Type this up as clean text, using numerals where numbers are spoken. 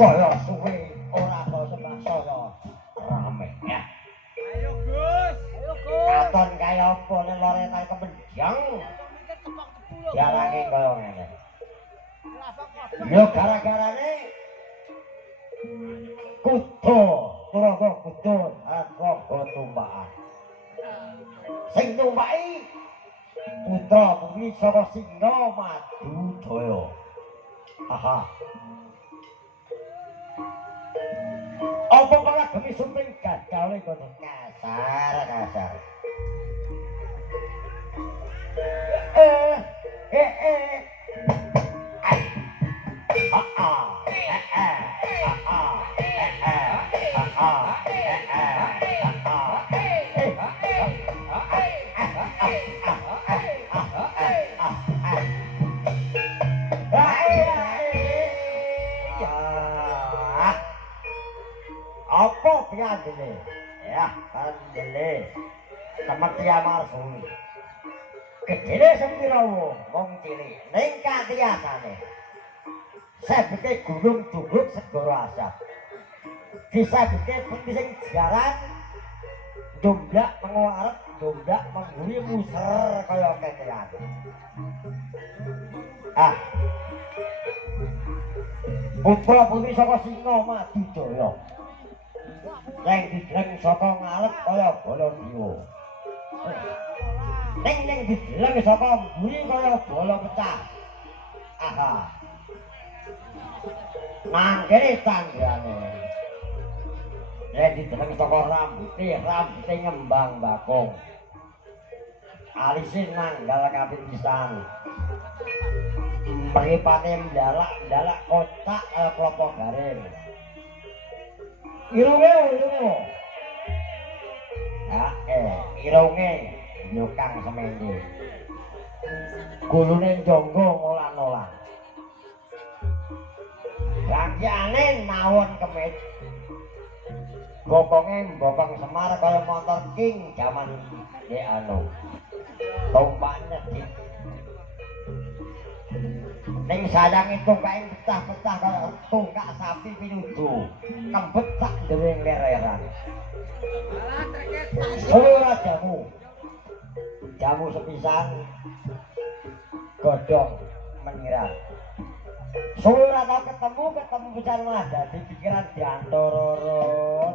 Saya suwe ora basa saya rame ya. Ayo Gus. Ayo Gus. Katon kaya apa nek lore tak kemenjang. Jalange kaya ngene. Yo gara-garane kudu, turangga kudu aku tumpakan. Sing tumpaki putra putri saka Singa Madudaya. Aha. Apa kala gemi sumping gadale kono kasar. Apa piandene? Ya, kandele. Temati amarsuwi. Gedene sepira wong cilik ning katiyasane. Sebeke gunung Dungut Segara Asap. Disebeke penti sing jaran ndumblak tengo arep Tunggak mengguri muser kaya kekean. Ah. Putra putri saka Singa Madujaya. Yang dideleng saka ngarep kaya Baladewa. Ning dideleng saka mburi kaya bola pecah. Aha. Nanggere tanggane. Nek dideleng saka rambute ngembang bakung. Alise nanggal kapisan. Mripate ndalak kotak klopo garing. Irunge. Irunge nyukang semene. Gulune njonggo ngolan-olan. Rakyane nawon kemit. Bokonge bokong Semar kaya motor King jaman tumpaknya di ning sayange tungkae pecah-pecah kaya tungkak sapi pinuju kembet sak dewing lereran. Ora jamu sepisan godhong menyirat. Ora tau ketemu pisan mah dadi pikiran diantororot.